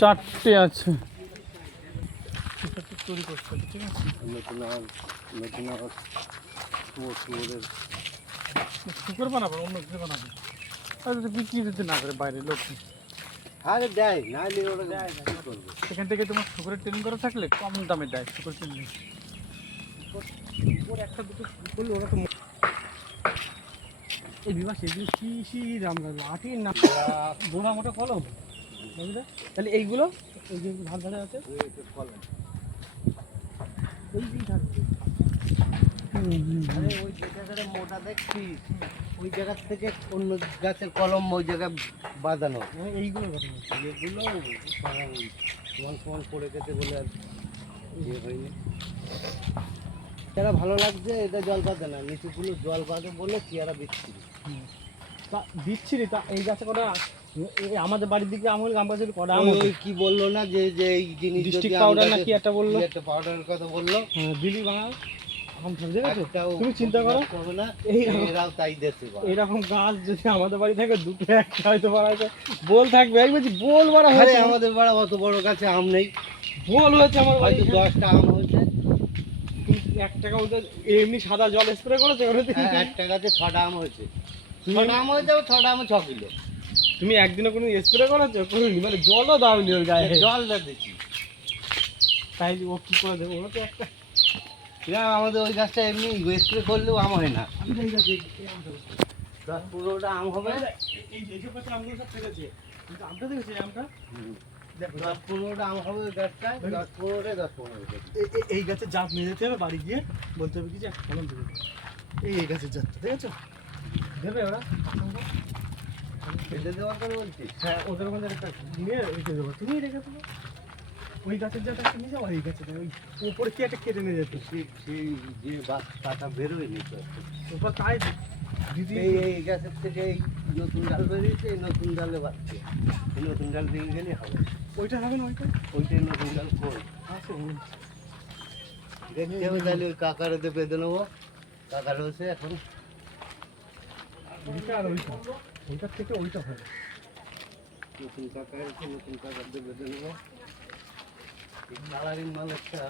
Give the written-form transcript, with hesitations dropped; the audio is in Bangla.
চারটে আছে তৈরি করতে হবে, ঠিক আছে। শুকর বানাবো, অন্য কিছু বানাবো, বিক্রি দিতে না করে বাইরে লোক দেয় না, ওরা দেয় না, কি করবো? সেখান থেকে তোমার শুকরের ট্রেনিং করা থাকলে কম দামে দেয় শুকর ট্রেনিং। একটা দুটো করলে ওরা তো এই বিবাস এগুলো কি দাম লাগলো আটির না বোনা মোটা কলম, বুঝলে? তাহলে এইগুলো এই যে ধার ধারে আছে কলম, ওই থাকবে। আরে ওই যে জায়গাটা মোটা দেখছি, ওই জায়গা থেকে অন্য গাছের কলম ওই জায়গায় বাঁধানো। এইগুলো কথা এগুলো সমান সমান পড়ে গেছে বলে আর ইয়ে হয়নি। চেয়ারা ভালো লাগছে, এটা জল বাঁধে না, নিচুগুলো জল বাঁধে বলে চেয়ারা বিচ্ছিরি। তা বিচ্ছিরি তা এই গাছে কটা আমাদের বাড়ির দিকে আমল গাম গাছের কটা ওই কি বললো না যে যে এই জিনিস ডিস্ট্রিক্ট পাউডার নাকি একটা বললো, একটা পাউডারের কথা বললো, হ্যাঁ দিলি বানাও এখন ঠিক আছে। একটাও তুমি চিন্তা করো হবে না, এইরকম এরাও তাই দেশে এইরকম গাছ যদি আমাদের বাড়ি থাকে দুটো একটা হয়তো বাড়াইতে বল থাকবে। আমি বলছি বল বাড়া আরে হয়েছে, আমাদের বাড়া অত বড় গাছে আম নেই, বল হয়েছে আমার বাড়ি হয়তো 10টা আম হয়েছে। 1 টাকা ওটা এমনি সাদা জল স্প্রে করেছে ওটাতে। একটা গাছে 6টা আম হয়েছে, 6টা আম হয়েছে, 6টা আম 6 কিলো। তুমি একদিনও কোনো স্প্রে করেছো? করিনি, মানে জলও দাওনি ওর গায়ে। জল দিচ্ছি, তাই ও কি করে দেবো? ওরা তো একটা আমাদের ওই গাছটা এমনি স্প্রে করলেও আম হয় না। আমি এই গাছে 10-15টা আম হবে, এই যে পাশে আমগুলো সব ফেলেছে, কিন্তু আমটা দেখেছি আমটা দেখো 10-15টা আম হবে ওই গাছটায়, 10-15 এই গাছের জাত নিয়ে যেতে হবে, বাড়ি গিয়ে বলতে হবে কি যে একটা কলম দেবে। এই গাছের জাতটা দেখেছো দেবে ওরা ফেলে দেওয়ার কথা বলছিস? হ্যাঁ, ওদের ওখানে একটা নিয়ে রেখে দেবো, তুমি রেখে দেবো ওই গাছের জাত একটা নিয়ে যাও। এই গাছের ওই উপরে কি একটা কেটে নিয়ে যেত, সেই যে পাতা বেরোয়নি তো, ওপর তাই দিদি এই গাছের থেকে এই নতুন ডাল বেরিয়েছে, এই নতুন ডালে বাড়ছে, এই নতুন ডাল ভেঙে গেলে হবে, ওইটা হবে না ওইটাই নতুন ডাল কই আছে দেখতে হবে। তাহলে ওই কাকারেতে বেঁধে নেবো, কাকার হচ্ছে এখন ওইটা আর ওইটার থেকে ওইটা হয়। নতুন কাকার হচ্ছে, নতুন কাকারতে বেঁধে নেবো। কালারিং মাল একটা